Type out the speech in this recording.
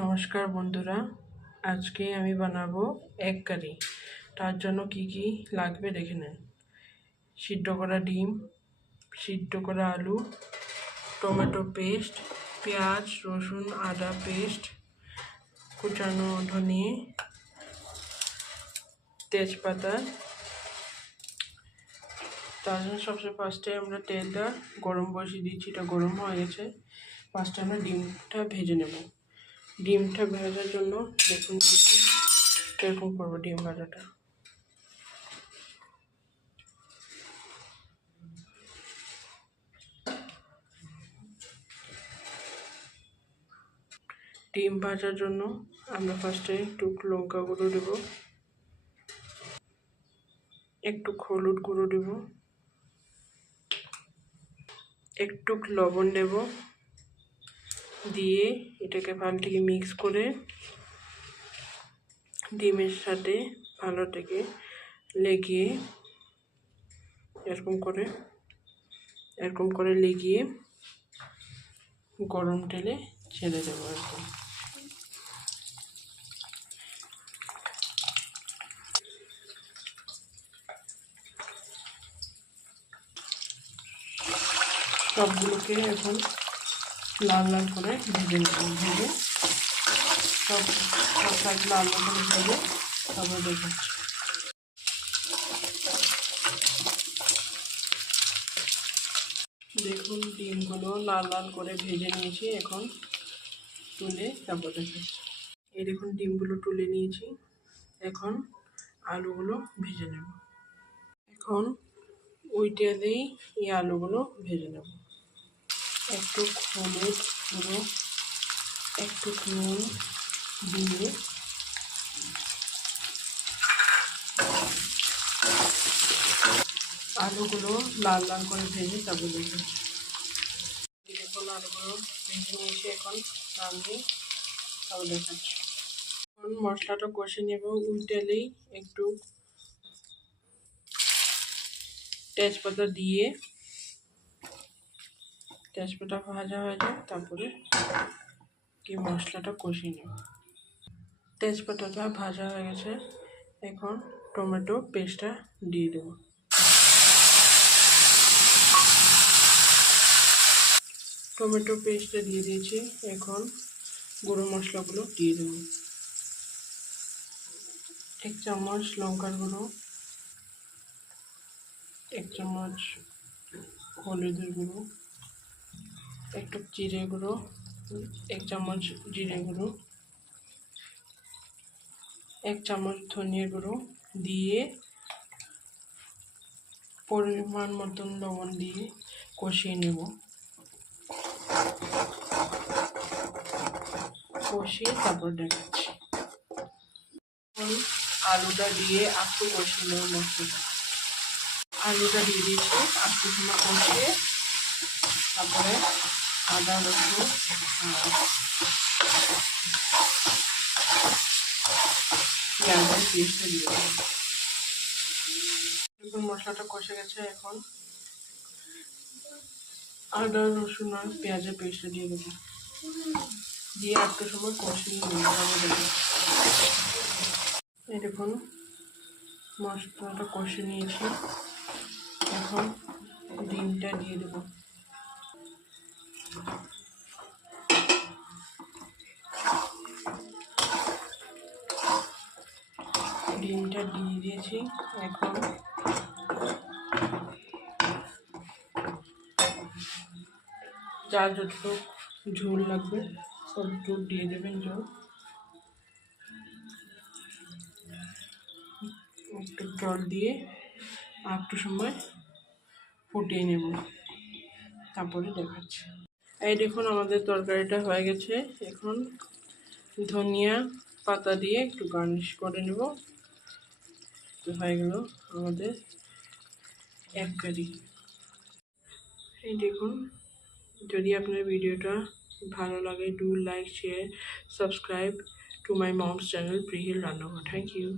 নমস্কার বন্ধুরা, আজকে আমি বানাবো এগ কারি। তার জন্য কি কি লাগবে দেখে নেন। সিদ্ধ করা ডিম, সিদ্ধ করা আলু, টমেটো পেস্ট, পেঁয়াজ রসুন আদা পেস্ট, কুচানো ধনিয়া, তেজপাতা। তার জন্য সবচেয়ে ফার্স্টে আমরা তেলটা গরম বসিয়ে দিচ্ছি। এটা গরম হয়ে গেছে। ফার্স্টে আমরা ডিমটা ভেজে নেব। ডিমটা ভাজার জন্য দেখুন কিরকম করবো ডিম ভাজাটা। ডিম ভাজার জন্য আমরা ফার্স্টে একটু লঙ্কা গুঁড়ো দেব, একটু হলুদ গুঁড়ো দেব, একটু লবণ দেব, দিয়ে এটাকে ভালো থেকে মিক্স করে ডিমের সাথে ভালো থেকে লেগিয়ে এরকম করে লেগিয়ে গরম তেলে ছেড়ে দেবো একদম। সবগুলোকে এখন লাল লাল করে ভেজে নেব। ভেজে সব সাইড লাল লাল করে ভেজে তারপর দেখাচ্ছি। দেখুন ডিমগুলো লাল লাল করে ভেজে নিয়েছি, এখন তুলে তারপর দেখাচ্ছি। এই দেখুন ডিমগুলো তুলে নিয়েছি, এখন আলুগুলো ভেজে নেব। এখন ওই তেলেই এই আলুগুলো ভেজে নেব। একটু হলুদ গুঁড়ো, একটু নুন দিয়ে আলুগুলো লাল লাল করে ভেজে তারপর দেখাচ্ছি। দেখুন আলুগুলো ভেজে নিয়েছি, এখন নামিয়ে তারপর দেখাচ্ছি। এখন মশলাটা কষে নেব। ওই তেলেই একটু তেজপাতা দিয়ে তেজপাতা ভাজা হয়ে যায়, তারপরে কি মশলাটা কষিয়ে নেব। তেজপাতাটা ভাজা হয়ে গেছে, এখন টমেটো পেস্টটা দিয়ে দেব। টমেটো পেস্টটা দিয়ে দিয়েছি, এখন গুঁড়ো মশলাগুলো দিয়ে দেব। 1 চামচ লঙ্কার গুঁড়ো, 1 চামচ হলুদের গুঁড়ো, একটু জিরে গুঁড়ো, 1 চামচ জিরে গুঁড়ো, 1 চামচ ধনিয়া গুঁড়ো দিয়ে পরিমাণ মতন লবণ দিয়ে কষিয়ে নেব। কষিয়ে তারপর দেখাচ্ছি। আলুটা দিয়ে একটু কষিয়ে নেব। মশলাটা আলুটা দিয়ে দিয়েছি, একটু সময় কষিয়ে তারপরে আদা রসুন পেঁয়াজের পেস্টটা দিয়ে দেবো। দেখুন মশলাটা কষে গেছে, এখন আদা রসুন আর পেঁয়াজের পেস্টটা দিয়ে দেবো। দিয়ে একটু সময় কষিয়ে নেব। এই দেখুন মশলাটা কষে নিয়েছি, এখন ডিমটা দিয়ে দেবো। ডিমটা দিয়ে দিয়েছি, এখন যার যতটুকু ঝোল লাগবে সব ঝোল দিয়ে দেবেন। জল একটু জল দিয়ে একটু সময় ফুটিয়ে নেব, তারপরে দেখাচ্ছি। এই দেখুন আমাদের তরকারিটা হয়ে গেছে, এখন ধনিয়া পাতা দিয়ে একটু গার্নিশ করে নেব। তো হয়ে গেল আমাদের এগ কারি। এই দেখুন, যদি আপনার ভিডিওটা ভালো লাগে, do like share subscribe to my mom's channel প্রিহিল রান্নাঘর। Thank you.